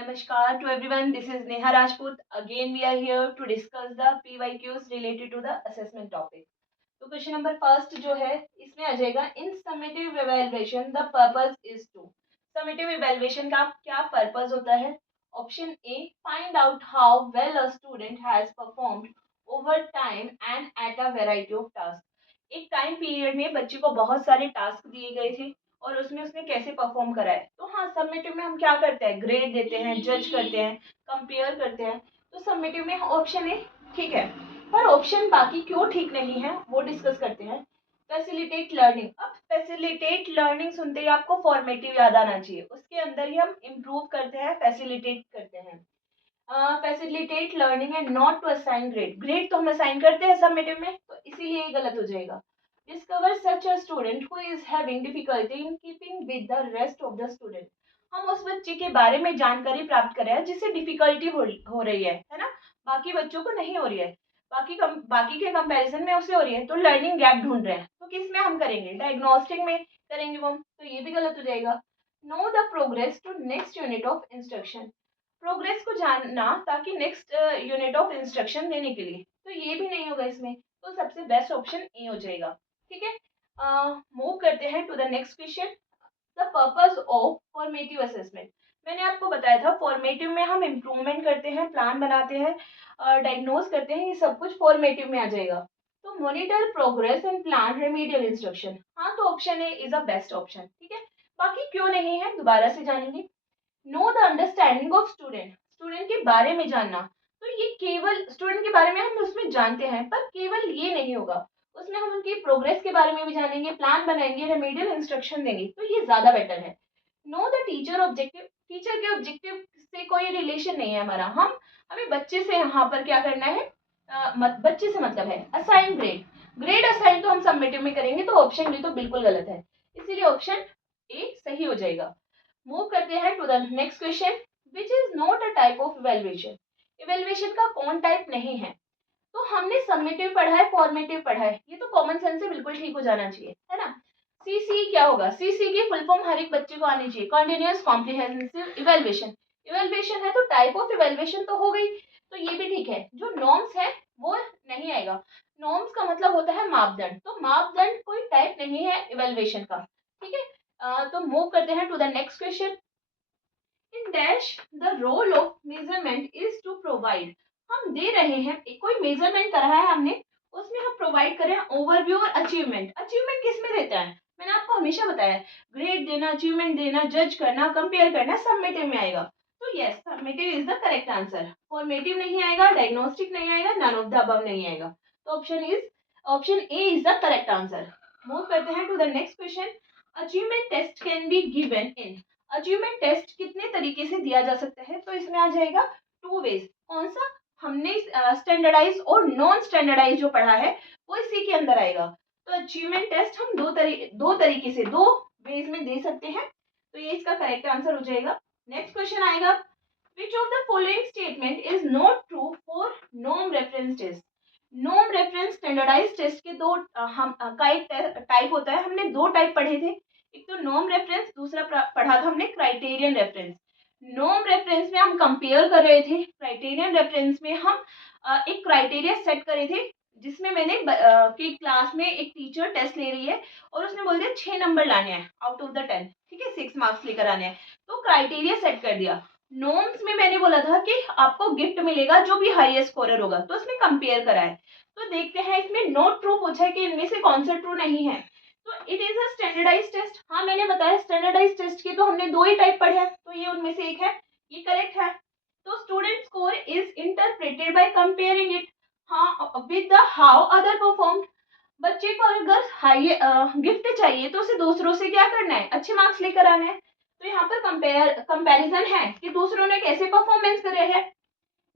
Namaskar to everyone. This is Neha Rajput. Again, we are here to discuss the PYQs related to the assessment topic. तो question number first जो है इसमें आ जाएगा in summative evaluation the purpose is to. Summative evaluation का क्या purpose होता है? Option A, find out how well a student has performed over time and at a variety of task. एक टाइम पीरियड में बच्चे को बहुत सारे टास्क दिए गए थे और उसमें उसने कैसे परफॉर्म करा है। तो हाँ, सबमिटिव में हम क्या करते हैं, ग्रेड देते हैं, जज करते हैं, कंपेयर करते हैं। तो सबमिटिव में ऑप्शन ए ठीक है, पर ऑप्शन बाकी क्यों ठीक नहीं है वो डिस्कस करते हैं। Facilitate learning. अब फैसिलिटेट लर्निंग सुनते ही आपको फॉर्मेटिव याद आना चाहिए, उसके अंदर ही हम इम्प्रूव करते हैं, फैसिलिटेट करते हैं। Facilitate learning and not to assign grade. Grade तो हम असाइन करते हैं सबमिटिव में, तो इसीलिए ये गलत हो जाएगा। Discover such a student who is having difficulty in keeping with the rest of the student. हम उस बच्चे के बारे में जानकारी प्राप्त करें जिससे डिफिकल्टी हो रही है ना, बाकी बच्चों को नहीं हो रही है, बाकी के कंपैरिजन में उसे हो रही है, तो लर्निंग गैप ढूंढ रहे हैं। तो किस में हम करेंगे, डायग्नोस्टिक में करेंगे वो, तो ये भी गलत हो जाएगा। Know the progress to next unit of instruction. Progress को जानना ताकि नेक्स्ट यूनिट ऑफ इंस्ट्रक्शन देने के लिए, तो ये भी नहीं होगा इसमें, तो सबसे बेस्ट ऑप्शन ए हो जाएगा। ठीक है, मूव करते हैं to the next question. The purpose of formative assessment. मैंने आपको बताया था फॉर्मेटिव में हम इम्प्रूवमेंट करते हैं, प्लान बनाते हैं, डायग्नोज करते हैं, ये सब कुछ फॉर्मेटिव में आ जाएगा। तो monitor progress and plan remedial instruction. हाँ, तो option A is a best option. ठीक है, बाकी क्यों नहीं है दोबारा से जानेंगे। Know the understanding of student. Student के बारे में जानना, तो ये केवल स्टूडेंट के बारे में हम उसमें जानते हैं, पर केवल ये नहीं होगा, उसमें हम उनकी प्रोग्रेस के बारे में भी जानेंगे, प्लान बनाएंगे, रेमेडियल इंस्ट्रक्शन देंगे, तो ये ज्यादा बेटर है। Know the teacher objective. Teacher के ऑब्जेक्टिव से कोई रिलेशन नहीं है हमारा, हमें बच्चे से यहाँ पर क्या करना है, बच्चे से मतलब है असाइन ग्रेड। ग्रेड असाइन तो हम सबमिटिव में करेंगे, तो ऑप्शन बी तो बिल्कुल गलत है, इसीलिए ऑप्शन ए सही हो जाएगा। मूव करते हैं to the next question, which is not a type of evaluation. Evaluation का कौन टाइप नहीं है? तो हमने सबमिटिव पढ़ा है, फॉर्मेटिव पढ़ा है, ये तो कॉमन सेंस से बिल्कुल ठीक हो जाना चाहिए, है ना। सीसी क्या होगा, सीसी की फुल फॉर्म हर एक बच्चे को आनी चाहिए, कॉन्टिन्यूअस कॉम्प्रिहेंसिव इवेल्युएशन। इवेल्युएशन है तो टाइप ऑफ इवेल्युएशन तो हो गई, तो ये भी ठीक है। जो नॉर्म्स है वो नहीं आएगा, नॉर्म्स का मतलब होता है मापदंड, तो मापदंड कोई टाइप नहीं है इवेल्युएशन का। ठीक है, तो मूव करते हैं to the next question. In dash the role of measurement is to provide. हम दे रहे हैं, कोई मेजरमेंट करा है हमने, उसमें हम प्रोवाइड करें ओवरव्यू और अचीवमेंट। अचीवमेंट किस में देता है, मैंने आपको हमेशा बताया, ग्रेड देना, अचीवमेंट देना, जज करना, कंपेयर करना, सबमिटिव में आएगा। तो yes, submissive is the correct answer. Formative नहीं आएगा, डायग्नोस्टिक नहीं आएगा, नन ऑफ द अबव नहीं आएगा, तो option A is the correct answer. Move करते हैं to the next question. Achievement test can be given in. Achievement test कितने तरीके से दिया जा सकता है, तो इसमें आ जाएगा टू वेज। कौन सा, हमने स्टैंडर्डाइज और नॉन स्टैंडर्डाइज जो पढ़ा है वो इसी के अंदर आएगा। तो अचीवमेंट टेस्ट हम दो तरीके से, दो वेज में दे सकते हैं, तो ये इसका करेक्ट आंसर हो जाएगा। नेक्स्ट क्वेश्चन आएगा, which of the following statement is not true for norm reference test. Norm reference standardise test के दो का एक टाइप होता है, हमने दो टाइप पढ़े थे, एक तो नॉर्म रेफरेंस, दूसरा पढ़ा था हमने क्राइटेरियन रेफरेंस। नॉर्म रेफरेंस में हम कंपेयर कर रहे थे, क्राइटेरियन रेफरेंस में हम एक क्राइटेरिया सेट करे थे, जिसमें मैंने कि क्लास में एक टीचर टेस्ट ले रही है और उसने बोल दिया 6 नंबर लाने हैं आउट ऑफ द 10, ठीक है, 6 मार्क्स लेकर आने हैं, तो क्राइटेरिया सेट कर दिया। नॉर्म्स में मैंने बोला था कि आपको गिफ्ट मिलेगा जो भी हाईएस्ट स्कोरर होगा, तो उसमें कंपेयर करा है। तो देखते हैं इसमें नॉट ट्रू पूछा है कि इनमें से कौन सा ट्रू नहीं है। तो it is a standardise test. हाँ, मैंने बताया स्टैंडर्डाइज टेस्ट के तो हमने दो ही टाइप पढ़े हैं, तो ये उनमें से एक है, ये करेक्ट है। तो student score is interpreted by comparing it हाँ with the how other performed. बच्चे को अगर हाई गिफ्ट चाहिए तो उसे दूसरों से क्या करना है, अच्छे मार्क्स लेकर आना है। तो यहाँ पर कंपैरिजन है कि दूसरों ने कैसे परफॉर्मेंस करे हैं।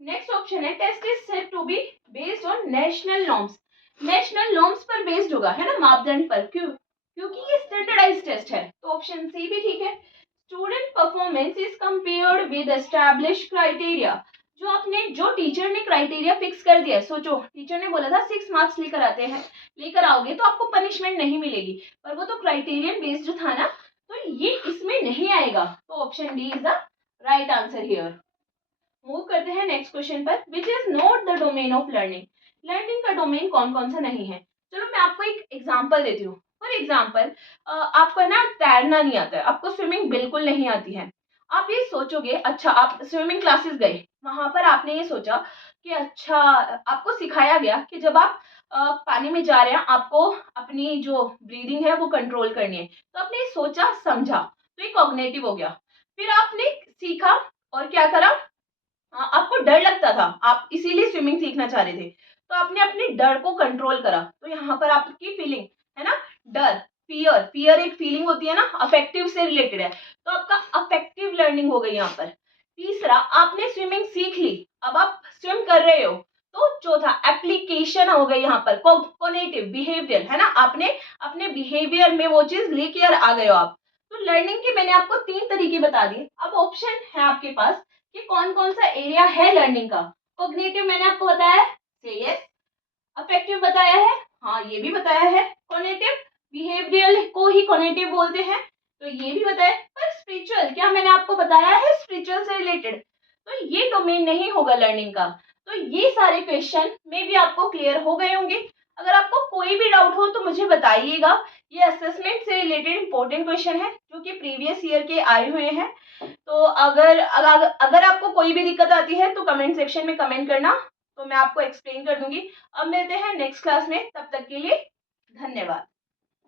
नेक्स्ट ऑप्शन है, test is said to be based on national norms. National norms पर बेस्ड होगा, है ना, मापदंड पर। क्योंकि ये स्टैंडर्डाइज टेस्ट है, तो ऑप्शन सी भी ठीक है। Student performance is compared with established criteria. जो टीचर ने क्राइटेरिया फिक्स कर दिया है, सोचो टीचर ने बोला था 6 मार्क्स लेकर आओगे तो आपको पनिशमेंट नहीं मिलेगी, पर वो तो क्राइटेरियन बेस्ड था ना, तो ये इसमें नहीं आएगा, तो option D is the right answer here. Move करते हैं नेक्स्ट क्वेश्चन पर, विच is not the domain of learning. Learning का डोमेन कौन कौन सा नहीं है। चलो मैं आपको एक एग्जांपल देती हूँ। फॉर एग्जांपल, आपको ना तैरना नहीं आता है, आपको स्विमिंग बिल्कुल नहीं आती है। आप ये सोचोगे, अच्छा आप स्विमिंग क्लासेस गए, वहां पर आपने ये सोचा कि अच्छा आपको सिखाया गया कि जब आप पानी में जा रहे हैं आपको अपनी जो ब्रीदिंग है वो कंट्रोल करनी है, तो आपने ये सोचा समझा, तो ये कॉग्निटिव हो गया। फिर आपने सीखा और क्या करा, आपको डर लगता था, आप इसीलिए स्विमिंग सीखना चाह रहे थे, तो आपने अपने डर को कंट्रोल करा, तो यहाँ पर आपकी फीलिंग है ना, डर, फियर, फियर एक फीलिंग होती है ना, अफेक्टिव से रिलेटेड है, तो आपका अफेक्टिव लर्निंग हो गई यहाँ पर। तीसरा, आपने स्विमिंग सीख ली, अब आप स्विम कर रहे हो, तो चौथा एप्लीकेशन हो गई यहाँ पर, कॉग्निटिव बिहेवियर है ना, आपने अपने बिहेवियर में वो चीज लेके आ गए हो आप। तो लर्निंग के मैंने आपको 3 तरीके बता दिए। अब ऑप्शन है आपके पास कि कौन कौन सा एरिया है लर्निंग का। कॉग्निटिव मैंने आपको बताया है, से यस। अफेक्टिव बताया है, हाँ ये भी बताया है। कॉग्निटिव, बिहेवियरल को ही कॉग्निटिव बोलते हैं, तो ये भी बताया। पर स्पिरिचुअल क्या मैंने आपको बताया है, स्पिरिचुअल से रिलेटेड, तो ये डोमेन नहीं होगा लर्निंग का। तो ये सारे क्वेश्चन में भी आपको क्लियर हो गए होंगे। अगर आपको कोई भी डाउट हो तो मुझे बताइएगा। ये असेसमेंट से रिलेटेड इंपॉर्टेंट क्वेश्चन है जो कि प्रीवियस ईयर के आए हुए हैं। तो अगर आपको कोई भी दिक्कत आती है तो कमेंट सेक्शन में कमेंट करना, तो मैं आपको एक्सप्लेन कर दूंगी। अब मिलते हैं नेक्स्ट क्लास में, तब तक के लिए धन्यवाद।